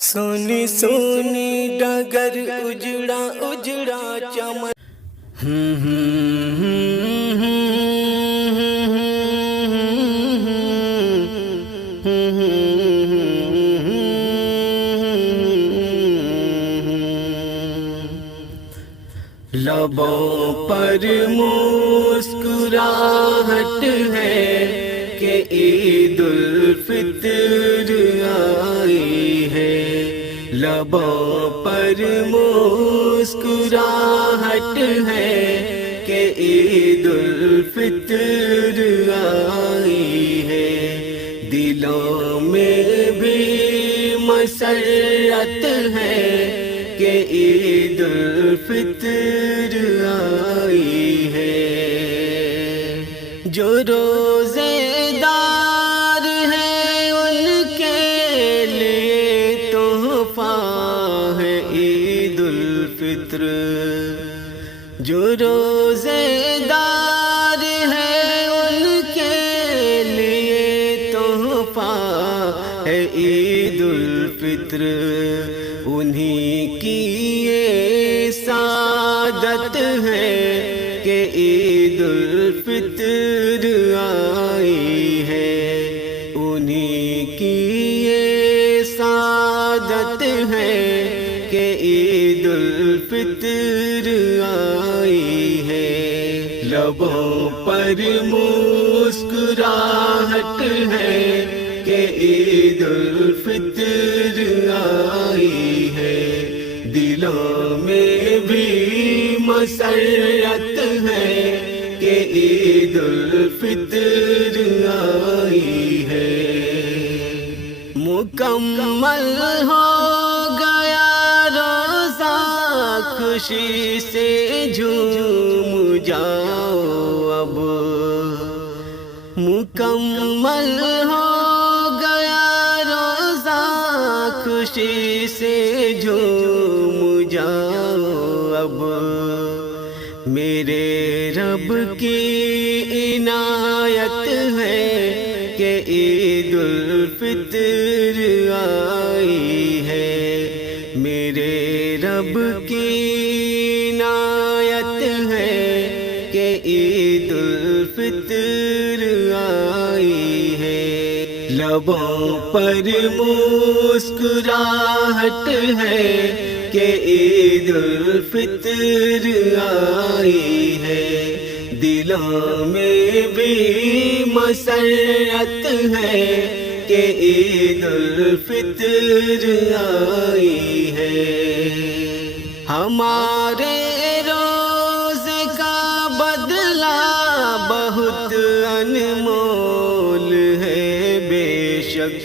سونی سونی ڈگر اجڑا اجڑا چمن لبوں پر مسکراہٹ ہے کہ عید الفطر آئی ہے، لبوں پر مسکراہٹ ہے کہ عید الفطر آئی ہے، دلوں میں بھی مسرت ہے کہ عید الفطر آئی ہے۔ جو روزے دار ہیں ان کے لیے تحفہ ہے عید الفطر، جو روزے دار ہیں ان کے لیے تحفہ ہے عید الفطر، انہی کی یہ سعادت ہے کہ عید الفطر آئی ہے، انہی کی یہ سعادت ہے کہ عید الفطر آئی ہے، لبوں پر مسکراہٹ ہے کہ عید الفطر آئی ہے، دلوں میں بھی مسرت ہے کہ عید الفطر آئی ہے۔ مکمل ہو گیا روزہ خوشی سے جھوم جاؤ اب، مکمل ہو گیا روزہ خوشی سے جھوم جاؤ اب، میرے رب کی عنایت ہے کہ عید الفطر آئی ہے، میرے رب کی عنایت ہے کہ عید الفطر آئی ہے، لبوں پر مسکراہٹ ہے کہ عید الفطر آئی ہے، دلوں میں بھی مسرت ہے کہ عید الفطر آئی ہے۔ ہمارے روزے کا بدلہ بہت انمول ہے بے شک،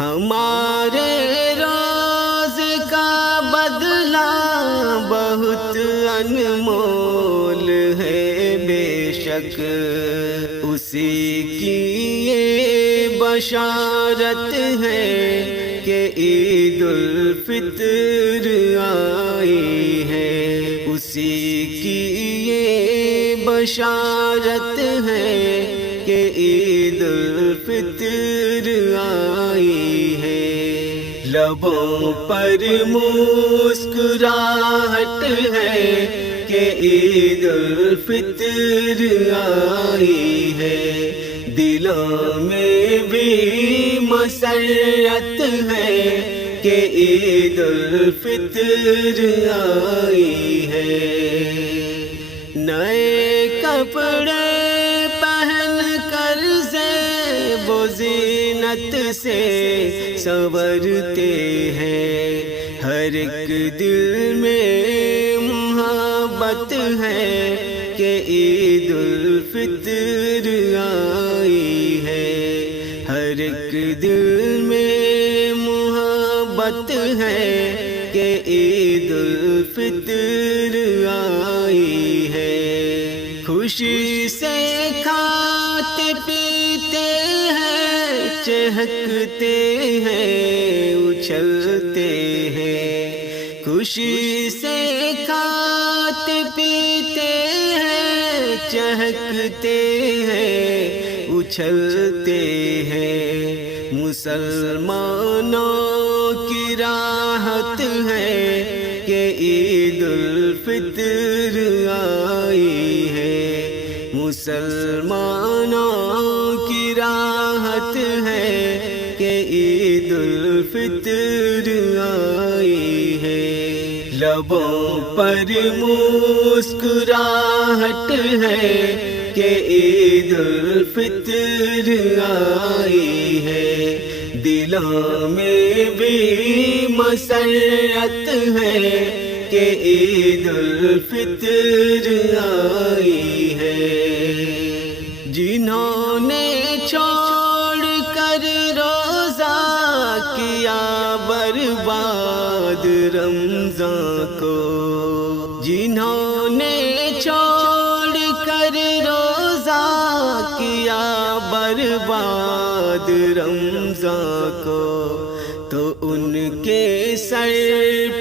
ہمارے روزے کا بدلہ بہت انمول ہے بے شک، اسی کی یہ بشارت ہے کہ عید الفطر آئی ہے، اسی کی یہ بشارت ہے کہ عید الفطر آئی ہے، لبوں پر مسکراہٹ ہے کہ عید الفطر آئی ہے، دلوں میں بھی مسرت ہے کہ عید الفطر آئی ہے۔ نئے کپڑے پہن کر زیب و زینت سے سنورتے ہیں، ہر ایک دل میں محبت ہے کہ عید الفطر آئی ہے، ہر ایک دل میں محبت ہے کہ عید الفطر آئی ہے، خوشی سے کھاتے پیتے ہیں، چہکتے ہیں، اچھلتے ہیں، خوشی سے کھاتے پیتے ہیں، چہکتے ہیں، اچھلتے ہیں، مسلمانوں کی راحت ہے کہ عید الفطر آئی ہے، مسلمانوں کی راحت ہے کہ عید الفطر آئی ہے، لبوں پر مسکراہٹ ہے کہ عید الفطر آئی ہے، دلوں میں بھی مسرت ہے کہ عید الفطر آئی ہے، جنہوں نے چھوڑ کر روزہ کیا برباد رمضان کو، جنہوں نے چھوڑ کر روزہ کیا برباد رمضان کو، تو ان کے سر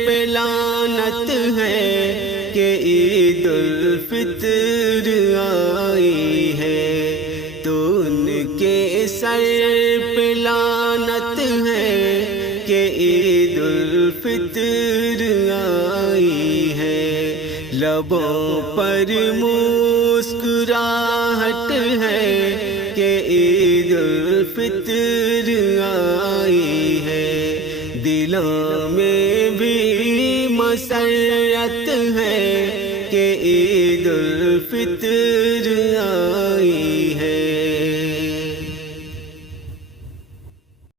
پہ لعنت ہے کہ عید الفطر آئی ہے، تو ان کے سر پہ لعنت ہے کہ عید الفطر آئی ہے، لبوں پر مسکراہٹ ہے کہ عید الفطر آئی ہے، دلوں میں بھی مسرت ہے کہ